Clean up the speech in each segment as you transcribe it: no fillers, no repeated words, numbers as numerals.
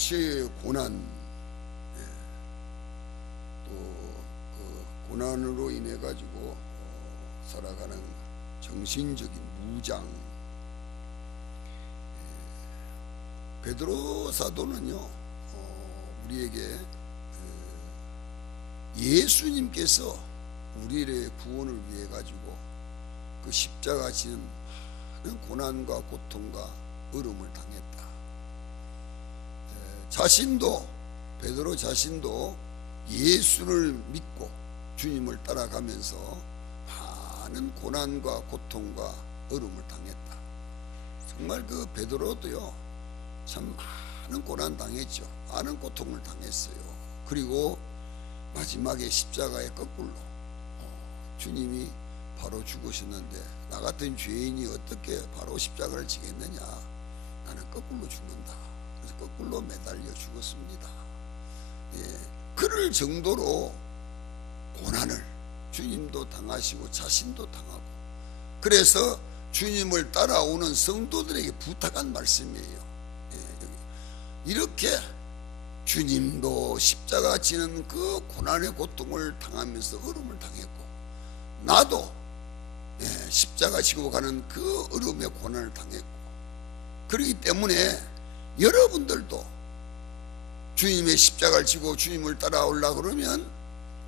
육체의 고난, 또그 고난으로 인해 가지고 살아가는 정신적인 무장. 베드로 사도는요, 우리에게 예수님께서 우리의 구원을 위해 가지고 그 십자가 지는 많은 고난과 고통과 어려움을 당했다. 자신도, 베드로 자신도 예수를 믿고 주님을 따라가면서 많은 고난과 고통과 어려움을 당했다. 정말 그 베드로도요, 참 많은 고난 당했죠. 많은 고통을 당했어요. 그리고 마지막에 십자가에 거꾸로 주님이 바로 죽으셨는데, 나 같은 죄인이 어떻게 바로 십자가를 지겠느냐, 나는 거꾸로 죽는다. 그래서 거꾸로 매달려 죽었습니다. 그럴 정도로 고난을 주님도 당하시고 자신도 당하고, 그래서 주님을 따라오는 성도들에게 부탁한 말씀이에요. 이렇게 주님도 십자가 지는 그 고난의 고통을 당하면서 어려움을 당했고, 나도 십자가 지고 가는 그 어려움의 고난을 당했고, 그렇기 때문에 여러분들도 주님의 십자가를 지고 주님을 따라오려고 그러면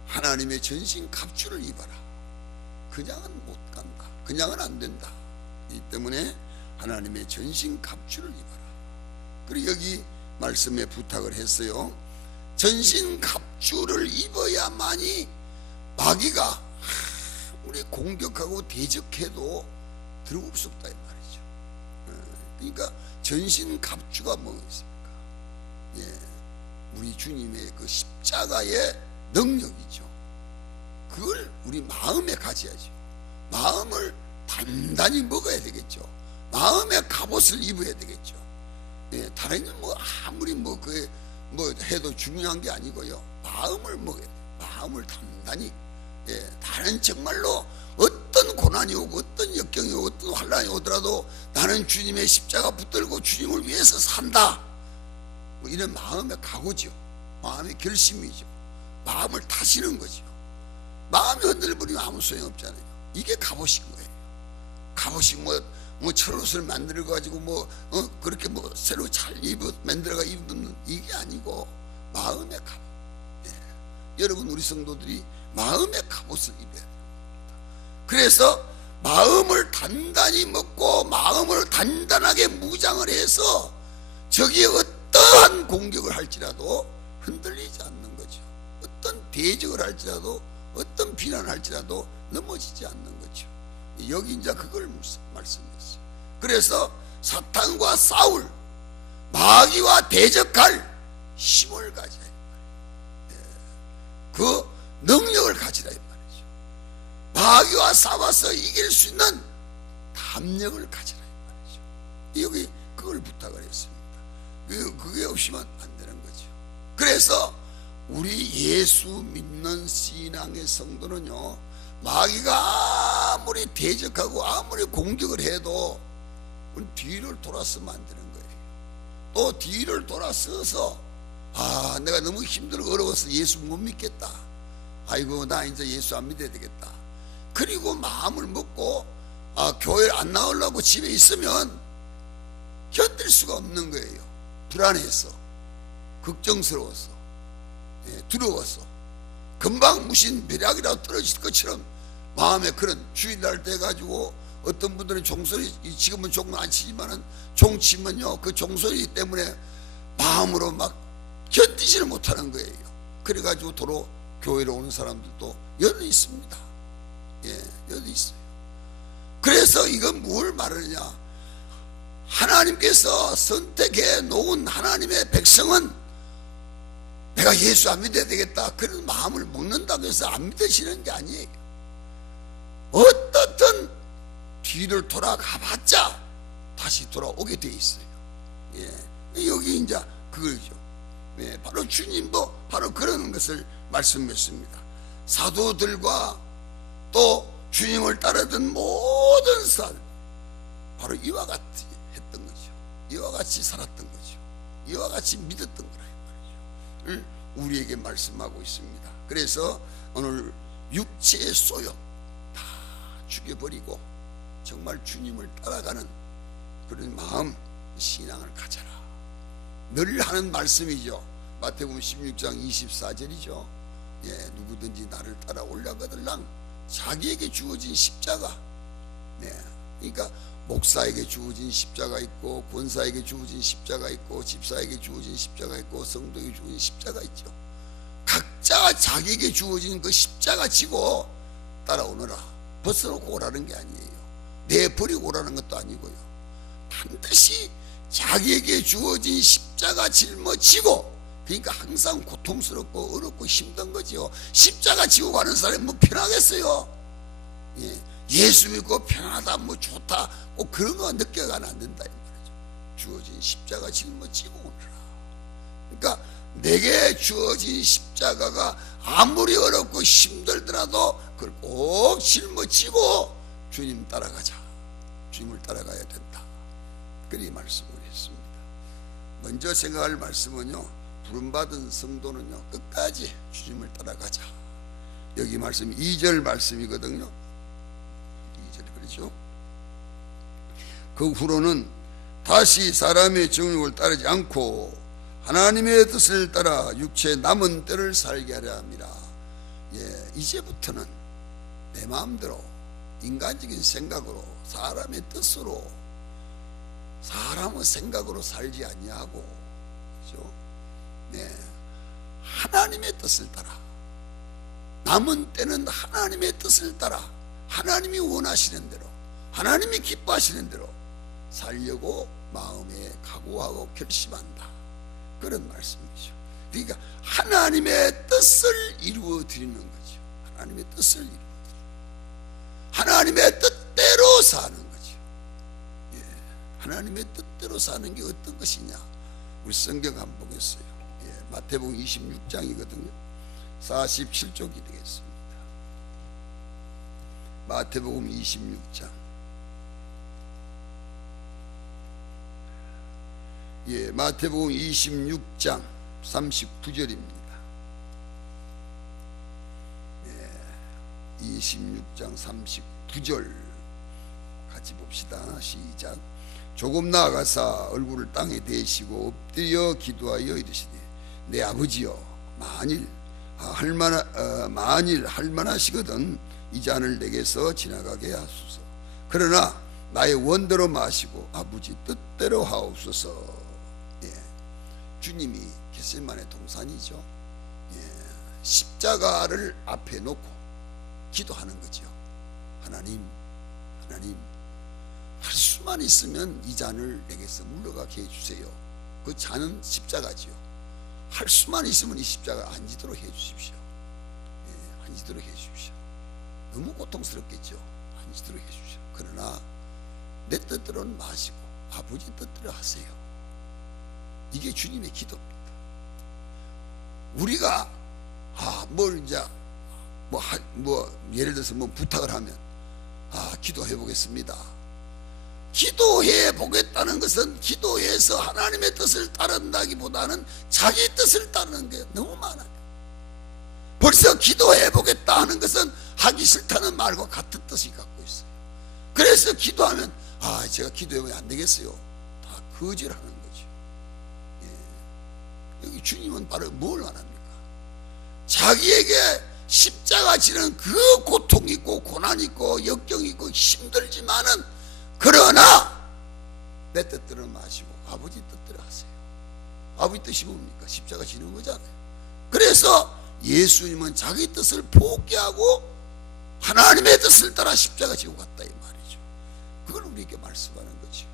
하나님의 전신 갑주를 입어라. 그냥은 못 간다. 그냥은 안 된다. 이 때문에 하나님의 전신 갑주를 입어라. 그리고 여기 말씀에 부탁을 했어요. 전신 갑주를 입어야만이 마귀가 아무리 공격하고 대적해도 들어올 수 없다 이 말이죠. 그러니까 전신 갑주가 뭐겠습니까? 우리 주님의 그 십자가의 능력이죠. 그걸 우리 마음에 가져야죠. 마음을 단단히 먹어야 되겠죠. 마음의 갑옷을 입어야 되겠죠. 다른 건 아무리 해도 중요한 게 아니고요. 마음을 먹어야 돼요. 마음을 단단히. 다른 정말로 어떤 고난이 오고 어떤 역경이 오고 어떤 환란이 오더라도 나는 주님의 십자가 붙들고 주님을 위해서 산다. 이런 마음의 각오죠. 마음의 결심이죠. 마음을 다시는 거죠. 마음이 흔들버리면 아무 소용없잖아요. 이게 갑옷인 거예요. 갑옷이 철옷을 만들어 가지고 그렇게 새로 잘 만들어가 입는 이게 아니고 마음의 갑옷. 여러분, 우리 성도들이 마음의 갑옷을 입어야 됩니다. 그래서 마음을 단단히 먹고 마음을 단단하게 무장을 해서 적이 어떠한 공격을 할지라도 흔들리지 않는 거죠. 어떤 대적을 할지라도 어떤 비난을 할지라도 넘어지지 않는 거죠. 여기 이제 그걸 말씀했어요. 그래서 사탄과 싸울, 마귀와 대적할 힘을 가져야 해요. 그 능력을 가지라 이 말이죠. 마귀와 싸워서 이길 수 있는 담력을 가지라 이 말이죠. 여기 그걸 부탁을 했습니다. 그게 없으면 안 되는 거죠. 그래서 우리 예수 믿는 신앙의 성도는요, 마귀가 아무리 대적하고 아무리 공격을 해도 뒤를 돌아서면 안 되는 거예요. 또 뒤를 돌아서서 내가 너무 힘들고 어려워서 예수 못 믿겠다. 아이고, 나 이제 예수 안 믿어야 되겠다. 그리고 마음을 먹고 교회를 안 나오려고 집에 있으면 견딜 수가 없는 거예요. 불안해서, 걱정스러워서, 두려워서, 금방 무슨 벼락이라도 떨어질 것처럼 마음에 그런 주일날 돼가지고, 어떤 분들은 종소리, 지금은 종 안 치지만은 종 치면요, 그 종소리 때문에 마음으로 막 견디지를 못하는 거예요. 그래가지고 도로 교회로 오는 사람들도 여기 있습니다. 여기 있어요. 그래서 이건 뭘 말하느냐, 하나님께서 선택해 놓은 하나님의 백성은 내가 예수 안 믿어야 되겠다, 그런 마음을 먹는다고 해서 안 믿으시는 게 아니에요. 어떻든 뒤를 돌아가봤자 다시 돌아오게 돼 있어요. 여기 이제 그거죠. 바로 주님도 바로 그런 것을 말씀했습니다. 사도들과 또 주님을 따르던 모든 사람, 바로 이와 같이 했던 거죠. 이와 같이 살았던 거죠. 이와 같이 믿었던 거라 이 말이죠. 우리에게 말씀하고 있습니다. 그래서 오늘 육체의 소욕 다 죽여버리고 정말 주님을 따라가는 그런 마음, 신앙을 가져라. 늘 하는 말씀이죠. 마태복음 16장 24절이죠. 누구든지 나를 따라 올라가들랑 자기에게 주어진 십자가, 그러니까 목사에게 주어진 십자가 있고, 권사에게 주어진 십자가 있고, 집사에게 주어진 십자가 있고, 성도에게 주어진 십자가 있죠. 각자 자기에게 주어진 그 십자가 지고 따라오너라. 벗어놓고 오라는 게 아니에요. 내버리고 오라는 것도 아니고요. 반드시 자기에게 주어진 십자가 짊어지고, 그러니까 항상 고통스럽고 어렵고 힘든 거지요. 십자가 지고 가는 사람이 뭐 편하겠어요? 예수 믿고 편하다, 뭐 좋다, 꼭 그런 거 느껴가면 안 된다 이 말이죠. 주어진 십자가 짊어지고 오너라. 그러니까 내게 주어진 십자가가 아무리 어렵고 힘들더라도 그걸 꼭 짊어지고 주님 따라가자. 주님을 따라가야 된다. 그리 말씀을 했습니다. 먼저 생각할 말씀은요, 부름받은 성도는요, 끝까지 주님을 따라가자. 여기 말씀 2절 말씀이거든요. 2절 그렇죠? 그 후로는 다시 사람의 정욕을 따르지 않고 하나님의 뜻을 따라 육체의 남은 때를 살게 하려 합니다. 이제부터는 내 마음대로 인간적인 생각으로 사람의 뜻으로 사람의 생각으로 살지 아니하고, 그렇죠? 하나님의 뜻을 따라, 남은 때는 하나님의 뜻을 따라 하나님이 원하시는 대로, 하나님이 기뻐하시는 대로 살려고 마음에 각오하고 결심한다. 그런 말씀이죠. 그러니까 하나님의 뜻을 이루어 드리는 거죠. 하나님의 뜻을 이루어 드리는, 하나님의 뜻대로 사는 거죠. 하나님의 뜻대로 사는 게 어떤 것이냐, 우리 성경 한번 보겠어요. 마태복음 26장이거든요 47쪽이 되겠습니다. 마태복음 26장, 마태복음 26장 39절입니다 26장 39절 같이 봅시다. 시작. 조금 나아가사 얼굴을 땅에 대시고 엎드려 기도하여 이르시되, 내 아버지여, 만일 할만하시거든 이 잔을 내게서 지나가게 하소서. 그러나 나의 원대로 마시고 아버지 뜻대로 하옵소서. 주님이 겟세마네 동산이죠. 십자가를 앞에 놓고 기도하는 거죠. 하나님, 할 수만 있으면 이 잔을 내게서 물러가게 해주세요. 그 잔은 십자가지요. 할 수만 있으면 이 십자가 안 지도록 해 주십시오. 안 지도록 해 주십시오. 너무 고통스럽겠죠. 안 지도록 해 주십시오. 그러나 내 뜻대로는 마시고 아버지 뜻대로 하세요. 이게 주님의 기도입니다. 우리가 예를 들어서 뭐 부탁을 하면 기도해 보겠습니다. 기도해 보겠다는 것은 기도해서 하나님의 뜻을 따른다기보다는 자기 뜻을 따르는 게 너무 많아요. 벌써 기도해 보겠다 하는 것은 하기 싫다는 말과 같은 뜻이 갖고 있어요. 그래서 기도하면 제가 기도해보면 안 되겠어요. 다 거절하는 거죠. 여기 주님은 바로 뭘 말합니까? 자기에게 십자가 지는 그 고통이 있고 고난이 있고 역경이 있고 힘들지만은, 그러나 내 뜻대로 마시고 아버지 뜻대로 하세요. 아버지 뜻이 뭡니까? 십자가 지는 거잖아요. 그래서 예수님은 자기 뜻을 포기하고 하나님의 뜻을 따라 십자가 지고 갔다 이 말이죠. 그걸 우리에게 말씀하는 거죠.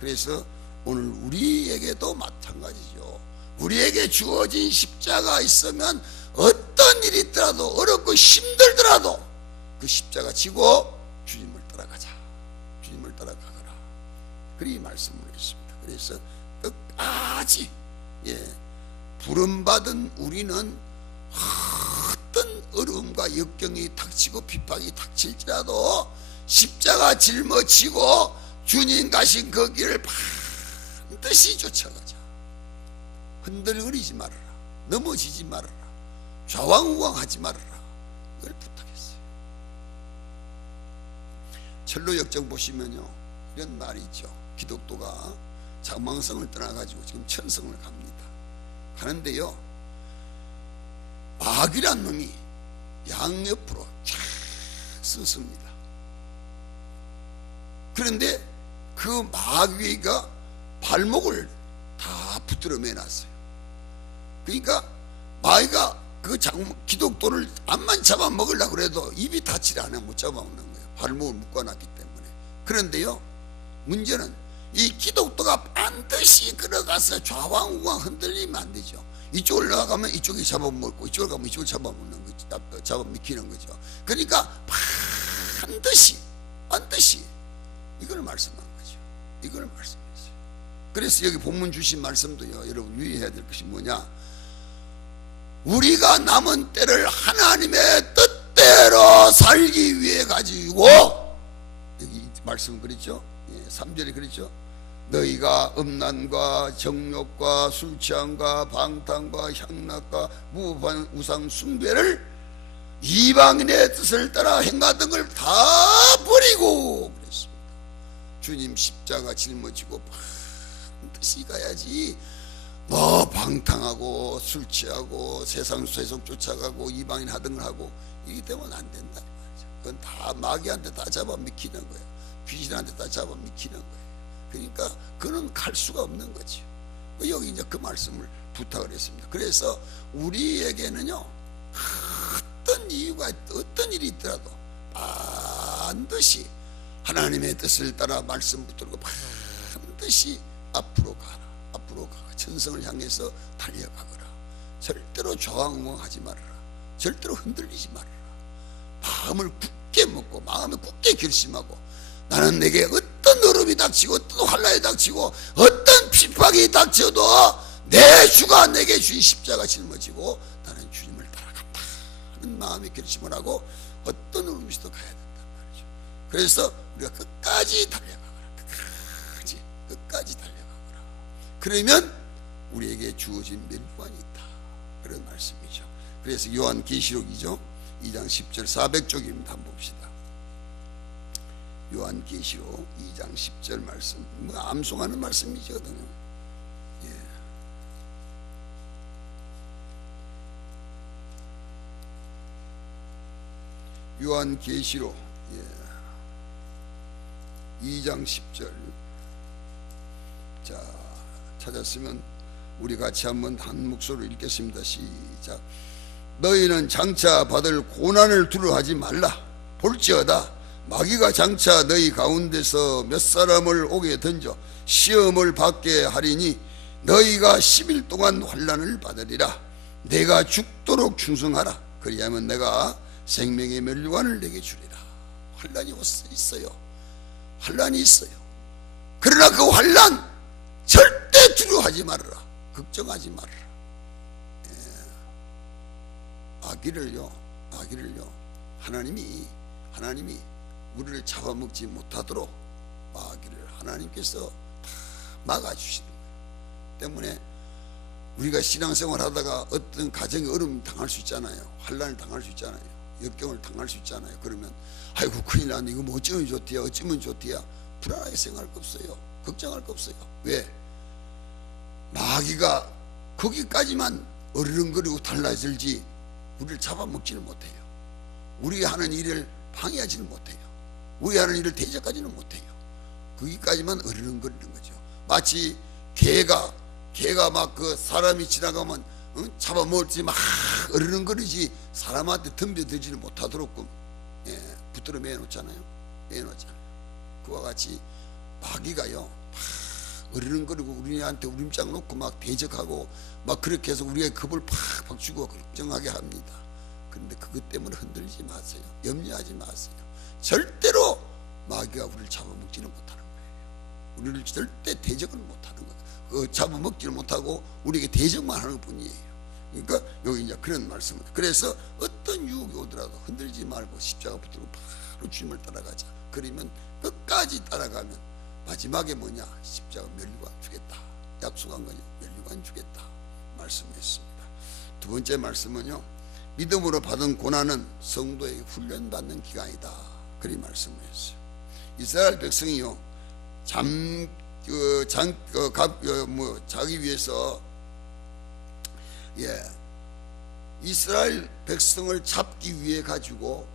그래서 오늘 우리에게도 마찬가지죠. 우리에게 주어진 십자가 있으면 어떤 일이 있더라도, 어렵고 힘들더라도 그 십자가 지고 주님을 따라가자. 주님을 따라가거라. 그리 말씀을 했습니다. 그래서 끝까지 부름받은 우리는 어떤 어려움과 역경이 닥치고 핍박이 닥칠지라도 십자가 짊어지고 주님 가신 그 길을 반드시 쫓아가자. 흔들거리지 말아라. 넘어지지 말아라. 좌왕우왕하지 말아라. 그걸 부탁했어요. 철로역정 보시면요, 이런 말이 있죠. 기독도가 장망성을 떠나가지고 지금 천성을 갑니다. 가는데요, 마귀란 놈이 양옆으로 쫙 서습니다. 그런데 그 마귀가 발목을 다 붙들어 매놨어요. 그러니까 마귀가 그 기독도를 암만 잡아먹으려고 해도 입이 닿지 않아 못 잡아먹는 거예요. 발목을 묶어놨기 때문에. 그런데요, 문제는 이 기독도가 반드시 걸어가서 좌왕우왕 흔들리면 안 되죠. 이쪽을 나가면 이쪽이 잡아먹고, 이쪽을 가면 이쪽을 잡아먹는 거죠. 잡아먹히는 거죠. 그러니까 반드시 이걸 말씀한 거죠. 이걸 말씀했어요. 그래서 여기 본문 주신 말씀도요, 여러분 유의해야 될 것이 뭐냐, 우리가 남은 때를 하나님의 뜻대로 살기 위해 가지고, 여기 말씀 그랬죠. 3절에 그랬죠. 너희가 음란과 정욕과 술취함과 방탕과 향락과 무한 우상 숭배를 이방인의 뜻을 따라 행하던 걸 다 버리고 그랬습니다. 주님 십자가 짊어지고 반드시 가야지, 뭐 방탕하고 술 취하고 세상 세속 쫓아가고 이방인 하던 걸 하고 이기 때문에 안 된다 이 말이죠. 그건 다 마귀한테 다 잡아 미키는 거예요. 귀신한테 다 잡아 미키는 거예요. 그러니까 그는 갈 수가 없는 거죠. 여기 이제 그 말씀을 부탁을 했습니다. 그래서 우리에게는요, 어떤 이유가 어떤 일이 있더라도 반드시 하나님의 뜻을 따라 말씀 붙들고 반드시 앞으로 가라. 앞으로 가. 천성을 향해서 달려가거라. 절대로 좌왕우왕하지 말아라. 절대로 흔들리지 말아라. 마음을 굳게 먹고 마음을 굳게 결심하고, 나는 내게 어떤 어려움이 닥치고 어떤 환난이 닥치고 어떤 핍박이 닥쳐도 내 주가 내게 주인 십자가 짊어지고 나는 주님을 따라간다 하는 마음의 결심을 하고 어떤 어려움이도 가야 된단 말이죠. 그래서 우리가 끝까지 달려가거라. 끝까지 달려가거라. 그러면 우리에게 주어진 멸관이 있다, 그런 말씀이죠. 그래서 요한계시록이죠, 2장 10절 400쪽입니다. 한번 봅시다. 요한계시록 2장 10절 말씀, 뭐 암송하는 말씀이거든요. 요한계시록 2장 10절. 자, 찾았으면 우리 같이 한번 한 목소리로 읽겠습니다. 시작. 너희는 장차 받을 고난을 두려워하지 말라. 볼지어다 마귀가 장차 너희 가운데서 몇 사람을 오게 던져 시험을 받게 하리니 너희가 10일 동안 환난을 받으리라. 내가 죽도록 충성하라. 그리하면 내가 생명의 면류관을 내게 주리라. 환난이 있어요. 환난이 있어요. 그러나 그 환난 절대 두려워하지 말아라. 걱정하지 말아라. 마귀를요, 하나님이 우리를 잡아먹지 못하도록 마귀를 하나님께서 다 막아주시는 거예요. 때문에 우리가 신앙생활 하다가 어떤 가정의 어려움을 당할 수 있잖아요. 환난을 당할 수 있잖아요. 역경을 당할 수 있잖아요. 그러면 아이고 큰일 났네, 이거 뭐 어쩌면 좋디야 불안하게 생각할 거 없어요. 걱정할 거 없어요. 왜? 마귀가 거기까지만 어르렁거리고 달라질지 우리를 잡아먹지는 못해요. 우리가 하는 일을 방해하지는 못해요. 우리 하는 일을 대적하지는 못해요. 거기까지만 어르렁거리는 거죠. 마치 개가 막 그 사람이 지나가면 잡아먹을지 막 어르렁거리지 사람한테 덤벼들지는 못하도록 붙들어 매놓잖아요. 그와 같이 마귀가요 막 어르렁거리고 우리한테 우림장 놓고 막 대적하고 막 그렇게 해서 우리의 겁을 팍 주고 걱정하게 합니다. 그런데 그것 때문에 흔들리지 마세요. 염려하지 마세요. 절대로 마귀가 우리를 잡아먹지는 못하는 거예요. 우리를 절대 대적을 못하는 거예요. 잡아먹지를 못하고 우리에게 대적만 하는 뿐이에요. 그러니까 여기 이제 그런 말씀을. 그래서 어떤 유혹이 오더라도 흔들리지 말고 십자가 붙들고 바로 주님을 따라가자. 그러면 끝까지 따라가면 마지막에 뭐냐? 십자가 면류관 주겠다. 약속한 거냐? 면류관 주겠다. 말씀했습니다. 두 번째 말씀은요, 믿음으로 받은 고난은 성도에게 훈련받는 기간이다, 그리 말씀을 했어요. 이스라엘 백성이요, 자기 위해서 이스라엘 백성을 잡기 위해 가지고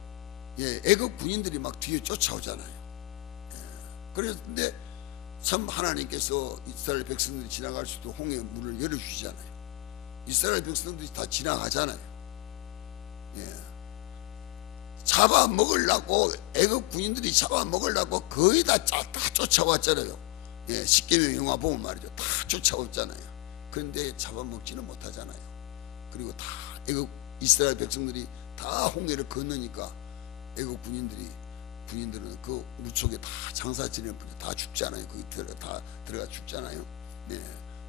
애국 군인들이 막 뒤에 쫓아오잖아요. 그런데 참 하나님께서 이스라엘 백성들이 지나갈 수 있도록 홍해 문을 열어주시잖아요. 이스라엘 백성들이 다 지나가잖아요. 잡아먹으려고, 애국 군인들이 잡아먹으려고 거의 다 쫓아왔잖아요. 십계명 영화 보면 말이죠, 다 쫓아왔잖아요. 그런데 잡아먹지는 못하잖아요. 그리고 다 이스라엘 백성들이 다 홍해를 건너니까 애국 군인들은 그 물속에 다 장사 지내는 분들 다 죽잖아요. 거기 다 들어가 죽잖아요.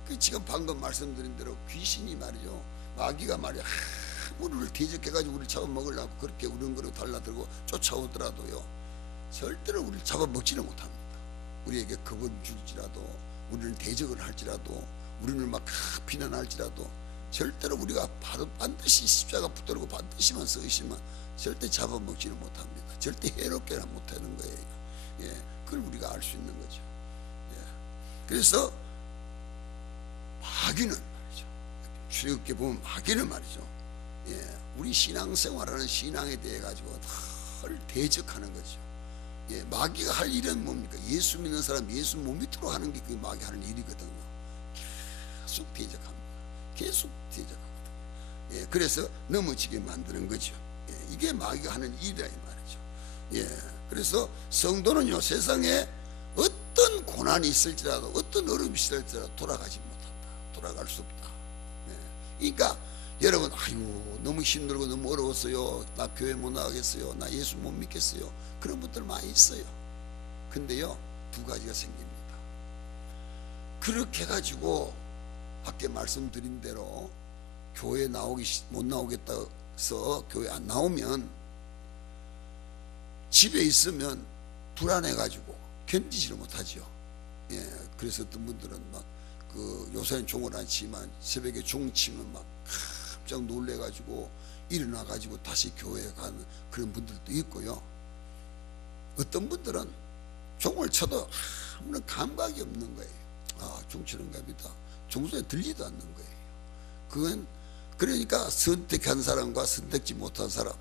그 지금 방금 말씀드린 대로 귀신이 말이죠, 마귀가 말이야, 우리를 대적해가지고 우리를 잡아먹으려고 그렇게 우렁거리고 달라들고 쫓아오더라도요, 절대로 우리를 잡아먹지는 못합니다. 우리에게 겁을 줄지라도, 우리를 대적을 할지라도, 우리를 막 비난할지라도 절대로 우리가 반드시 십자가 붙들고 반드시만 서있으면 절대 잡아먹지는 못합니다. 절대 해롭게는 못하는 거예요. 그걸 우리가 알 수 있는 거죠. 그래서 마귀는 말이죠, 출애굽기 보면 마귀는 말이죠, 우리 신앙생활하는 신앙에 대해 가지고 늘 대적하는 거죠. 마귀가 할 일은 뭡니까? 예수 믿는 사람 예수 못 믿도록 하는 게 그 마귀 하는 일이거든요. 계속 대적합니다. 계속 대적하거든요. 그래서 넘어지게 만드는 거죠. 이게 마귀가 하는 일이라 이 말이죠. 그래서 성도는요, 세상에 어떤 고난이 있을지라도, 어떤 어려움이 있을지라도 돌아가지 못한다, 돌아갈 수 없다. 그러니까 여러분, 아유 너무 힘들고 너무 어려웠어요, 나 교회 못 나가겠어요, 나 예수 못 믿겠어요, 그런 분들 많이 있어요. 근데요, 두 가지가 생깁니다. 그렇게 해가지고 밖에 말씀드린 대로 교회 못 나오겠다 해서 교회 안 나오면 집에 있으면 불안해가지고 견디지를 못하죠. 그래서 어떤 분들은 막 요새는 종을 안 치지만 새벽에 종 치면 막 깜짝 놀래가지고 일어나가지고 다시 교회에 가는 그런 분들도 있고요. 어떤 분들은 종을 쳐도 아무런 감각이 없는 거예요. 종 치는가 보다, 종소리 들리도 않는 거예요. 그건 그러니까 선택한 사람과 선택지 못한 사람,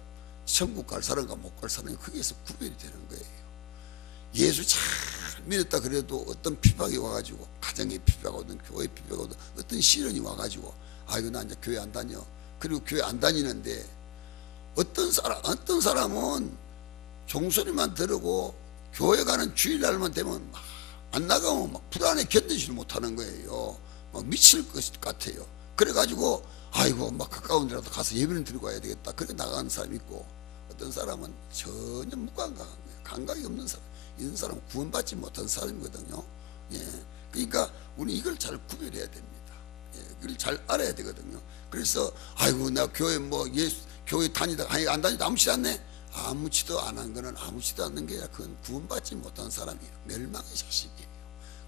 천국 갈 사람과 못 갈 사람이 거기에서 구별이 되는 거예요. 예수 잘 믿었다 그래도 어떤 핍박이 와가지고, 가정에 핍박이 오든 교회 핍박이 오든 어떤 시련이 와가지고, 이거 나 이제 교회 안 다녀. 그리고 교회 안 다니는데 어떤 사람은 종소리만 들으고 교회 가는 주일날만 되면 막 안 나가면 막 불안해 견디지를 못하는 거예요. 막 미칠 것 같아요. 그래가지고 아이고 막 가까운 데라도 가서 예배를 드리고 와야 되겠다, 그렇게 나가는 사람이 있고, 어떤 사람은 전혀 무감각한 거예요. 감각이 없는 사람, 이런 사람은 구원받지 못한 사람이거든요. 그러니까 우리 이걸 잘 구별해야 됩니다. 이걸 잘 알아야 되거든요. 그래서 아이고 나 교회 교회 다니다 안 다니다 아무렇지도 않네, 아무렇지도 안 한 거는 아무렇지도 않는 게 아니라 그건 구원받지 못한 사람이에요. 멸망의 자식이에요.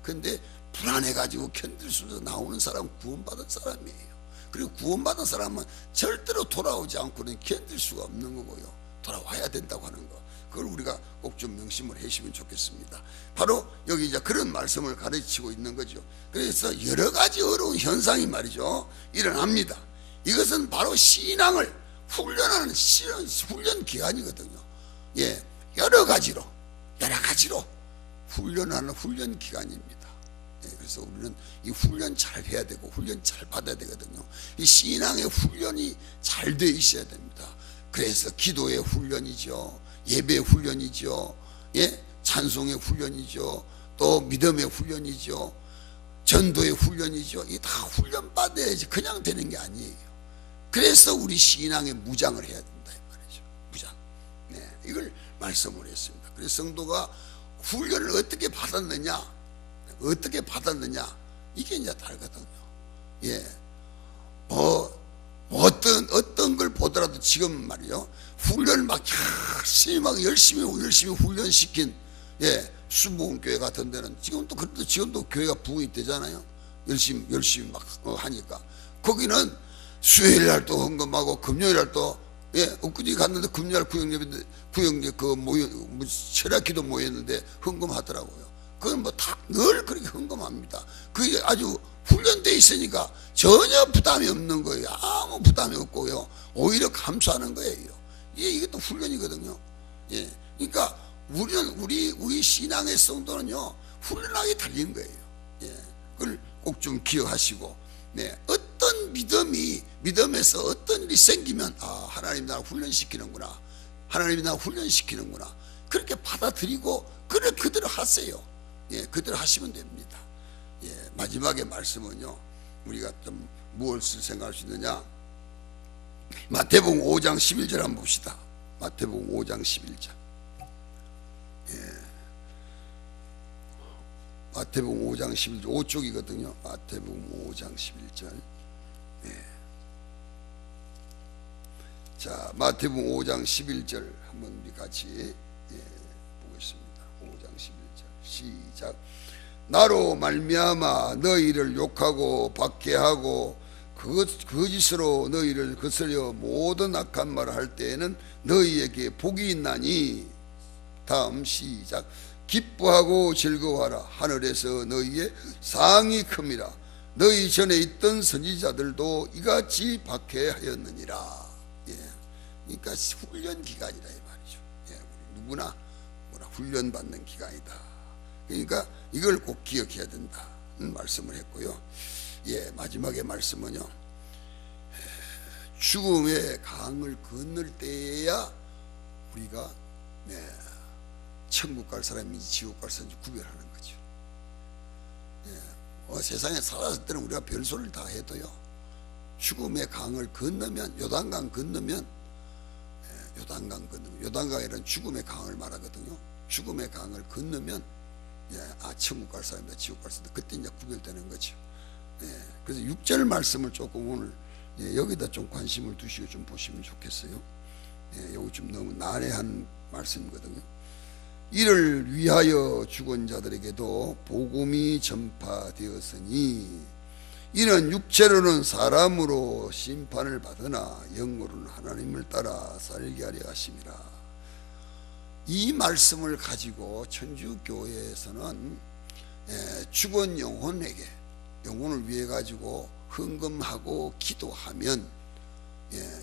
그런데 불안해가지고 견딜 수 없어서 나오는 사람은 구원받은 사람이에요. 그리고 구원받은 사람은 절대로 돌아오지 않고는 견딜 수가 없는 거고요. 돌아와야 된다고 하는 거, 그걸 우리가 꼭 좀 명심을 해주시면 좋겠습니다. 바로 여기 이제 그런 말씀을 가르치고 있는 거죠. 그래서 여러 가지 어려운 현상이 말이죠, 일어납니다. 이것은 바로 신앙을 훈련하는 훈련 기간이거든요. 여러 가지로 훈련하는 훈련 기간입니다. 그래서 우리는 이 훈련 잘 해야 되고 훈련 잘 받아야 되거든요. 이 신앙의 훈련이 잘 돼 있어야 됩니다. 그래서 기도의 훈련이죠, 예배의 훈련이죠, 찬송의 훈련이죠, 또 믿음의 훈련이죠, 전도의 훈련이죠. 이 다 훈련 받아야지 그냥 되는 게 아니에요. 그래서 우리 신앙의 무장을 해야 된다 이 말이죠. 무장. 이걸 말씀을 했습니다. 그래서 성도가 훈련을 어떻게 받았느냐, 이게 이제 다르거든요. 어떤 걸 보더라도 지금 말이요, 훈련을 막 열심히 훈련시킨 수봉교회 같은 데는 지금도 교회가 부흥이 되잖아요. 열심히 막 하니까. 거기는 수요일 날도 헌금하고 금요일 날도, 엊그제 갔는데 금요일 구역예배인데 구역예 그 철학기도 모였는데 헌금하더라고요. 그건 뭐 다 늘 그렇게 헌금합니다. 그게 아주 훈련되어 있으니까 전혀 부담이 없는 거예요. 아무 부담이 없고요. 오히려 감사하는 거예요. 이것도 훈련이거든요. 그러니까 우리 신앙의 성도는요, 훈련하게 달린 거예요. 그걸 꼭 좀 기억하시고, 어떤 믿음에서 어떤 일이 생기면, 하나님이 나를 훈련시키는구나, 하나님이 나를 훈련시키는구나, 그렇게 받아들이고 그대로 하세요. 그대로 하시면 됩니다. 마지막에 말씀은요, 우리가 좀 무엇을 생각할 수 있느냐, 마태복음 5장 11절 한번 봅시다. 마태복음 5장 11절. 마태복음 5장 11절 5쪽이거든요. 마태복음 5장 11절. 자, 마태복음 5장 11절 한번 우리 같이 보겠습니다. 5장 11절 시작. 나로 말미암아 너희를 욕하고 박해하고 거짓으로 너희를 거스려 모든 악한 말을 할 때에는 너희에게 복이 있나니. 다음 시작. 기뻐하고 즐거워하라. 하늘에서 너희의 상이 큽니다. 너희 전에 있던 선지자들도 이같이 박해하였느니라. 그러니까 훈련 기간이라 이 말이죠. 누구나 훈련받는 기간이다. 그러니까 이걸 꼭 기억해야 된다는 말씀을 했고요. 마지막에 말씀은요, 죽음의 강을 건널 때야 우리가 천국 갈 사람인지 지옥 갈 사람인지 구별하는 거죠. 세상에 살았을 때는 우리가 별소리를 다 해도요, 죽음의 강을 건너면, 요단강 건너면, 요단강이라는 죽음의 강을 말하거든요. 죽음의 강을 건너면 천국 갈 사람이다, 지옥 갈 사람이다, 그때 이제 구별되는 거죠. 그래서 6절 말씀을 조금 오늘 여기다 좀 관심을 두시고 좀 보시면 좋겠어요. 여기 좀 너무 난해한 말씀이거든요. 이를 위하여 죽은 자들에게도 복음이 전파되었으니 이는 육체로는 사람으로 심판을 받으나 영으로는 하나님을 따라 살게 하려 하심이라. 이 말씀을 가지고 천주교회에서는 죽은 영혼을 위해 가지고 헌금하고 기도하면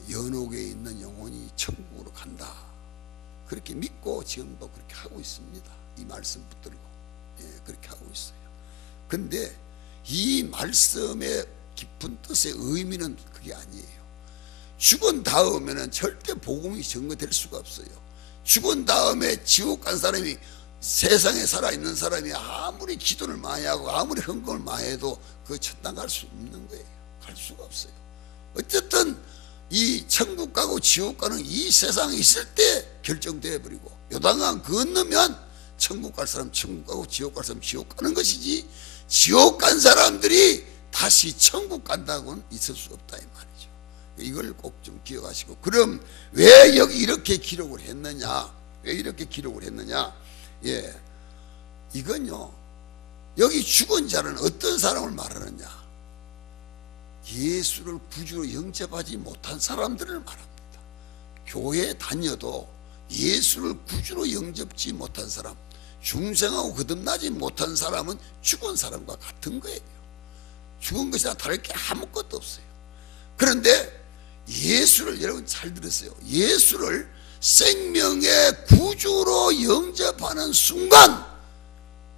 연옥에 있는 영혼이 천국으로 간다, 그렇게 믿고 지금도 그렇게 하고 있습니다. 이 말씀 붙들고 그렇게 하고 있어요. 근데 이 말씀의 깊은 뜻의 의미는 그게 아니에요. 죽은 다음에는 절대 복음이 전거될 수가 없어요. 죽은 다음에 지옥 간 사람이, 세상에 살아있는 사람이 아무리 기도를 많이 하고 아무리 헌금을 많이 해도 그 천당 갈 수 없는 거예요. 갈 수가 없어요. 어쨌든 이 천국 가고 지옥 가는 이 세상에 있을 때 결정되어 버리고, 요단강 건너면 천국 갈 사람 천국 가고 지옥 갈 사람 지옥 가는 것이지, 지옥 간 사람들이 다시 천국 간다고는 있을 수 없다 이 말이죠. 이걸 꼭 좀 기억하시고, 그럼 왜 여기 이렇게 기록을 했느냐, 왜 이렇게 기록을 했느냐, 이건요, 여기 죽은 자는 어떤 사람을 말하느냐, 예수를 구주로 영접하지 못한 사람들을 말합니다. 교회에 다녀도 예수를 구주로 영접지 못한 사람, 중생하고 거듭나지 못한 사람은 죽은 사람과 같은 거예요. 죽은 것이나 다를 게 아무것도 없어요. 그런데 예수를, 여러분 잘 들으세요, 예수를 생명의 구주로 영접하는 순간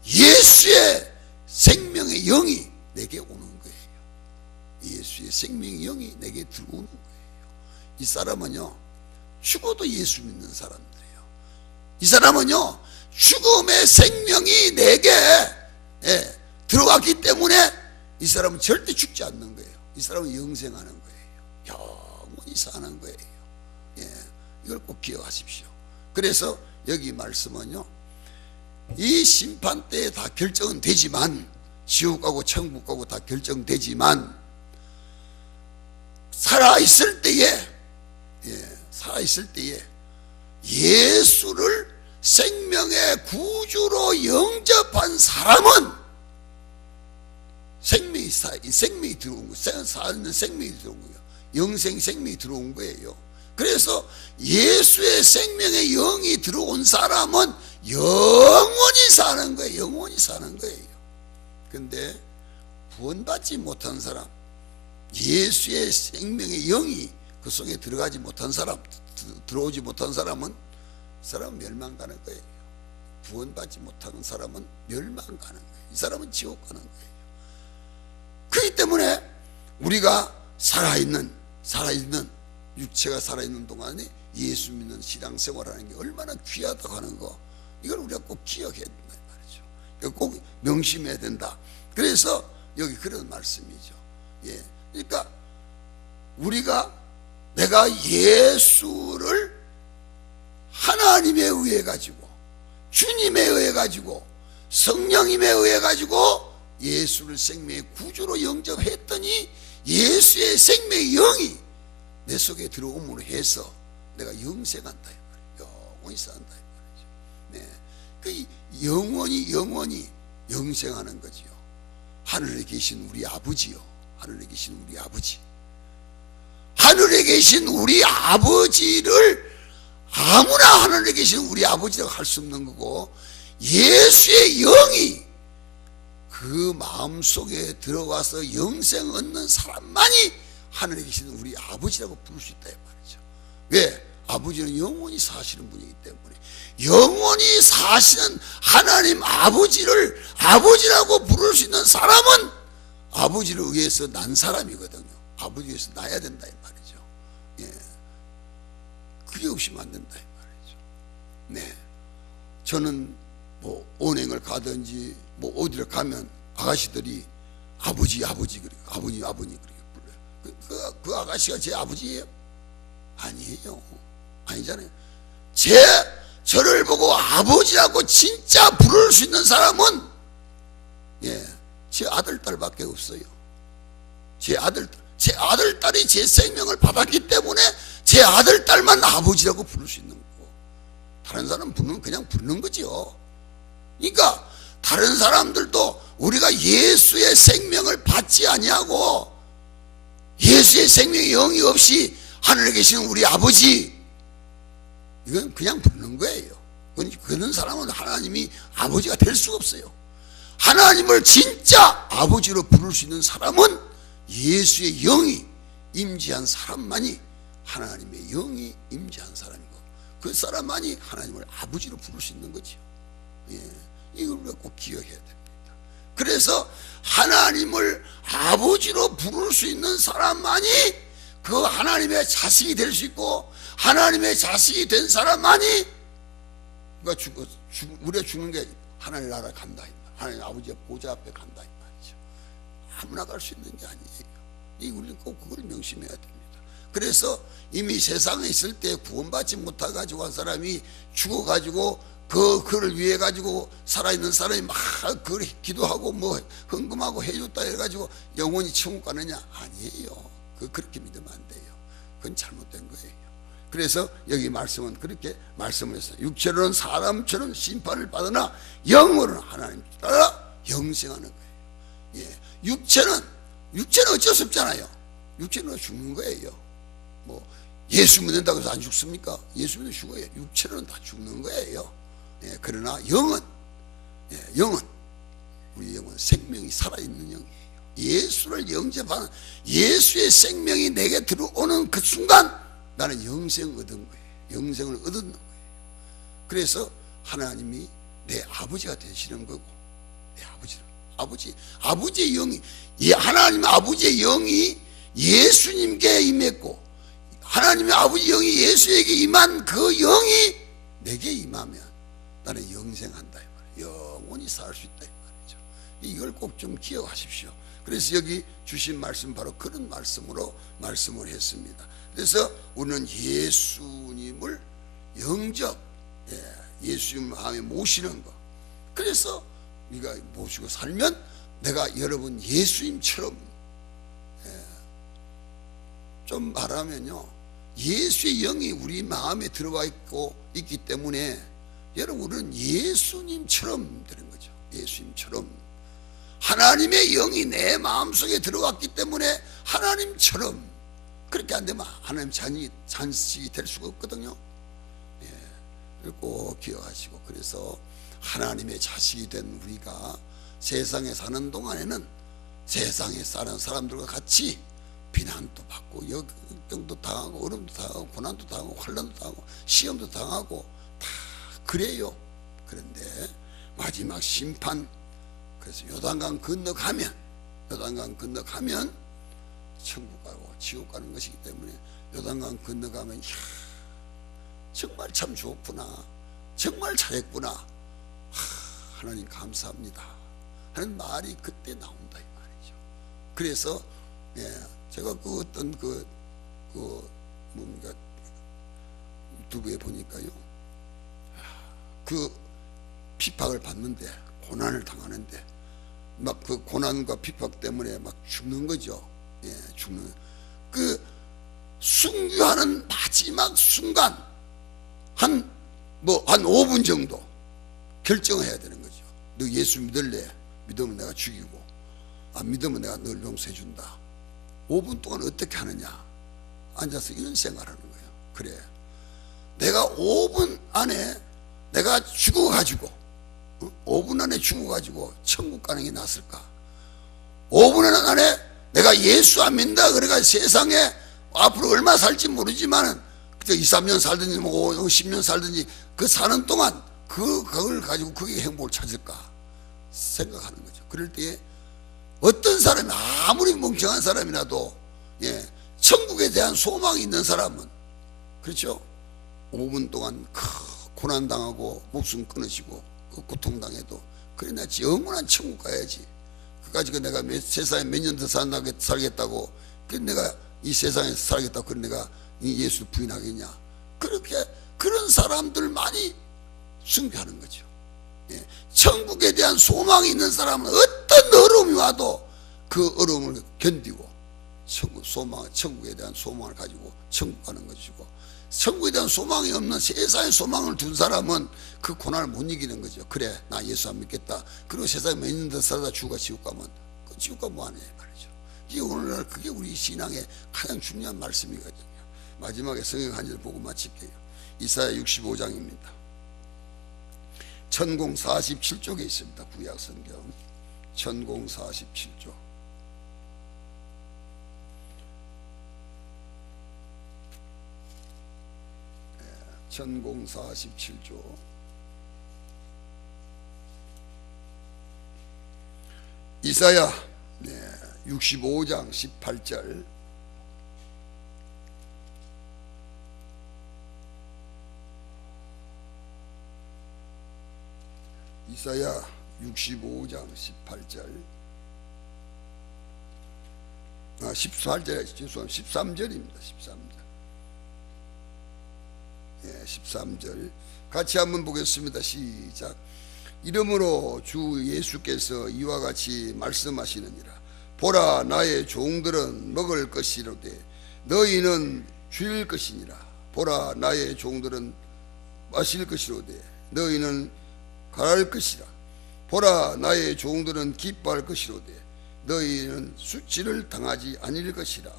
예수의 생명의 영이 내게 오는 거예요. 예수의 생명의 영이 내게 들어오는 거예요. 이 사람은요, 죽어도 예수 믿는 사람들이에요. 이 사람은요, 죽음의 생명이 내게 들어왔기 때문에 이 사람은 절대 죽지 않는 거예요. 이 사람은 영생하는 거예요. 영원히 사는 거예요. 이걸 꼭 기억하십시오. 그래서 여기 말씀은요, 이 심판 때에 다 결정은 되지만, 지옥 가고 천국 가고 다 결정되지만, 살아있을 때에 예수를 생명의 구주로 영접한 사람은 생명이 생명이 들어온 거예요. 사는 생명이 들어온 거예요. 생명이 들어온 거예요. 그래서 예수의 생명의 영이 들어온 사람은 영원히 사는 거예요. 영원히 사는 거예요. 근데 구원받지 못한 사람, 예수의 생명의 영이 그 속에 들어가지 못한 사람, 들어오지 못한 사람은 멸망 가는 거예요. 구원받지 못하는 사람은 멸망 가는 거예요. 이 사람은 지옥 가는 거예요. 그렇기 때문에 우리가 살아있는 육체가 살아있는 동안에 예수 믿는 신앙생활하는 게 얼마나 귀하다고 하는 거, 이걸 우리가 꼭 기억해야 된다 말이죠. 이거 꼭 명심해야 된다. 그래서 여기 그런 말씀이죠. 예, 그러니까 내가 예수를 하나님에 의해 가지고, 주님에 의해 가지고, 성령님에 의해 가지고 예수를 생명의 구주로 영접했더니 예수의 생명의 영이 내 속에 들어옴으로 해서 내가 영생한다 이 말이에요. 영원히 산다 이 말이죠. 네, 그 영원히 영생하는 거지요. 하늘에 계신 우리 아버지요. 하늘에 계신 우리 아버지. 하늘에 계신 우리 아버지를 아무나 하늘에 계신 우리 아버지라고 할 수 없는 거고, 예수의 영이 그 마음속에 들어가서 영생 얻는 사람만이 하늘에 계신 우리 아버지라고 부를 수 있다 이 말이죠. 왜? 아버지는 영원히 사시는 분이기 때문에. 영원히 사시는 하나님 아버지를 아버지라고 부를 수 있는 사람은 아버지를 위해서 난 사람이거든요. 아버지에 의해서 나야 된다 이 말이죠. 예, 그게 없이면 안 된다 이 말이죠. 네, 저는 뭐 언행을 가든지 뭐 어디를 가면 아가씨들이 아버지 그래, 아버님 그렇게 불러요. 그 아가씨가 제 아버지예요? 아니에요. 아니잖아요. 저를 보고 아버지라고 진짜 부를 수 있는 사람은 제 아들 딸밖에 없어요. 제 아들 딸이 제 생명을 받았기 때문에 제 아들 딸만 아버지라고 부를 수 있는 거고, 다른 사람 부르면 그냥 부르는 거죠. 그러니까 다른 사람들도 우리가 예수의 생명을 받지 아니하고 예수의 생명의 영이 없이 하늘에 계시는 우리 아버지, 이건 그냥 부르는 거예요. 그런 사람은 하나님이 아버지가 될 수가 없어요. 하나님을 진짜 아버지로 부를 수 있는 사람은 예수의 영이 임재한 사람만이, 하나님의 영이 임재한 사람이고, 그 사람만이 하나님을 아버지로 부를 수 있는 거죠. 예, 이걸 우리가 꼭 기억해야 됩니다. 그래서 하나님을 아버지로 부를 수 있는 사람만이 그 하나님의 자식이 될 수 있고, 하나님의 자식이 된 사람만이 우리가 죽는 게 하나님 나라 간다, 하나님 아버지의 보좌 앞에 간다 이 말이죠. 아무나 갈 수 있는 게 아니에요. 우리는 꼭 그걸 명심해야 됩니다. 그래서 이미 세상에 있을 때 구원받지 못해가지고 한 사람이 죽어가지고 그를 위해 가지고 살아있는 사람이 막 그걸 기도하고 뭐 헌금하고 해줬다 해가지고 영원히 천국 가느냐? 아니에요. 그렇게 믿으면 안 돼요. 그건 잘못된 거예요. 그래서 여기 말씀은 그렇게 말씀을 했어요. 육체로는 사람처럼 심판을 받으나 영으로는 하나님 따라 영생하는 거예요. 예, 육체는 어쩔 수 없잖아요. 육체는 죽는 거예요. 뭐 예수 믿는다고 해서 안 죽습니까? 예수 믿으면 죽어요. 육체는 다 죽는 거예요. 예, 그러나 영은 우리 영은 생명이 살아있는 영이에요. 예수를 영접하는, 예수의 생명이 내게 들어오는 그 순간 나는 영생을 얻은 거예요. 영생을 얻는 거예요. 그래서 하나님이 내 아버지가 되시는 거고, 내 아버지의 영이, 하나님 아버지의 영이 예수님께 임했고, 하나님의 아버지 영이 예수에게 임한 그 영이 내게 임하면 나는 영생한다 이 말이에요. 영원히 살 수 있다 이 말이죠. 이걸 꼭 좀 기억하십시오. 그래서 여기 주신 말씀 바로 그런 말씀으로 말씀을 했습니다. 그래서 우리는 예수님을 영접, 예수님 마음에 모시는 것. 그래서 우리가 모시고 살면 내가 여러분 예수님처럼, 좀 말하면요, 예수의 영이 우리 마음에 들어와 있기 때문에 여러분 우리는 예수님처럼 되는 거죠. 예수님처럼 하나님의 영이 내 마음속에 들어왔기 때문에 하나님처럼, 그렇게 안 되면 하나님 자식이 될 수가 없거든요. 꼭 기억하시고, 그래서 하나님의 자식이 된 우리가 세상에 사는 동안에는 세상에 사는 사람들과 같이 비난도 받고 역경도 당하고 어려움도 당하고 고난도 당하고 환난도 당하고 시험도 당하고 다 그래요. 그런데 마지막 심판, 그래서 요단강 건너가면 천국 가고 지옥 가는 것이기 때문에, 요단강 건너가면 정말 참 좋구나, 정말 잘했구나, 하나님 감사합니다 하는 말이 그때 나온다 이 말이죠. 그래서 제가 그 어떤 뭡니까 유튜브에 보니까요, 그 핍박을 받는데, 고난을 당하는데 막 그 고난과 핍박 때문에 막 죽는 거죠. 죽는 그 순교하는 마지막 순간 한 5분 정도 결정해야 되는 거죠. 너 예수 믿을래? 믿으면 내가 죽이고, 안 믿으면 내가 널 용서해 준다. 5분 동안 어떻게 하느냐? 앉아서 이런 생각하는 거예요. 그래, 내가 5분 안에 내가 죽어가지고 5분 안에 죽어가지고 천국 가는 게 낫을까? 5분 안에 내가 예수 안 믿는다 그래가 세상에 앞으로 얼마 살지 모르지만은 2, 3년 살든지 10년 살든지 그 사는 동안 그걸 가지고 그게 행복을 찾을까 생각하는 거죠. 그럴 때에 어떤 사람이 아무리 멍청한 사람이라도 천국에 대한 소망이 있는 사람은, 그렇죠, 5분 동안 고난당하고 목숨 끊으시고 고통당해도 그래 나 영원한 천국 가야지, 그까짓 내가 세상에 몇 년 더 살겠다고, 그래 내가 이 세상에서 살겠다고 그래 내가 이 예수를 부인하겠냐, 그렇게 그런 사람들만이 숭배하는 거죠. 천국에 대한 소망이 있는 사람은 어떤 어려움이 와도 그 어려움을 견디고 천국에 대한 소망을 가지고 천국 가는 것이고, 천국에 대한 소망이 없는 세상의 소망을 둔 사람은 그 고난을 못 이기는 거죠. 그래 나 예수 안 믿겠다, 그리고 세상에 몇 년 더 살다 죽어 지옥 가면 그 지옥 가면 뭐하냐 말이죠. 이게 오늘날 그게 우리 신앙의 가장 중요한 말씀이거든요. 마지막에 성경 한 절 보고 마칠게요. 이사야 65장입니다. 천공 47쪽에 있습니다. 구약 성경 천공 47쪽. 천공 47조. 이사야 65장 18절. 이사야 65장 18절. 18절, 죄송합니다. 13절입니다. 13절 같이 한번 보겠습니다. 시작. 이러므로 주 예수께서 이와 같이 말씀하시느니라. 보라, 나의 종들은 먹을 것이로되 너희는 줄 것이니라. 보라, 나의 종들은 마실 것이로되 너희는 갈할 것이라. 보라, 나의 종들은 기뻐할 것이로되 너희는 수치를 당하지 아니할 것이라.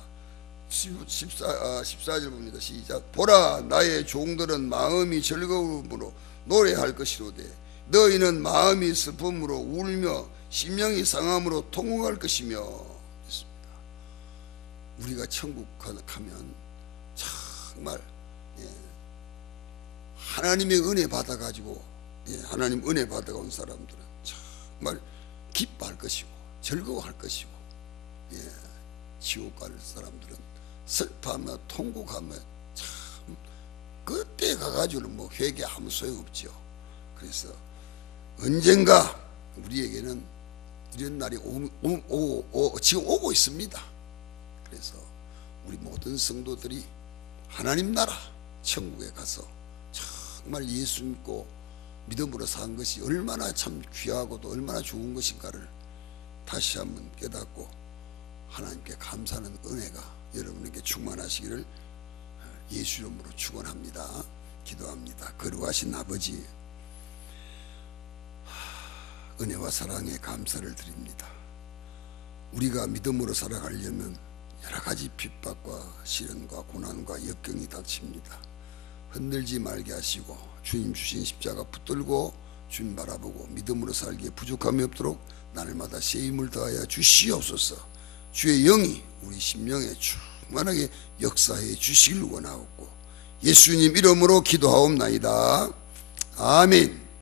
14절 봅니다. 시작. 보라, 나의 종들은 마음이 즐거움으로 노래할 것이로되 너희는 마음이 슬픔으로 울며 심령이 상함으로 통곡할 것이며. 있습니다. 우리가 천국 가면 정말 하나님의 은혜 받아가지고 하나님 은혜 받아온 사람들은 정말 기뻐할 것이고 즐거워할 것이고, 지옥 갈 사람들은 슬퍼하며 통곡하며 참 그때 가가지고는 뭐 회개 아무 소용없죠. 그래서 언젠가 우리에게는 이런 날이 지금 오고 있습니다. 그래서 우리 모든 성도들이 하나님 나라 천국에 가서 정말 예수 믿고 믿음으로 산 것이 얼마나 참 귀하고도 얼마나 좋은 것인가를 다시 한번 깨닫고 하나님께 감사하는 은혜가 여러분에게 충만하시기를 예수 이름으로 축원합니다. 기도합니다. 거룩하신 아버지, 은혜와 사랑에 감사를 드립니다. 우리가 믿음으로 살아가려면 여러 가지 핍박과 시련과 고난과 역경이 닥칩니다. 흔들지 말게 하시고 주님 주신 십자가 붙들고 주님 바라보고 믿음으로 살기에 부족함이 없도록 날마다 새 힘을 더하여 주시옵소서. 주의 영이 우리 심령에 충만하게 역사해 주시길 원하옵고 예수님 이름으로 기도하옵나이다. 아멘.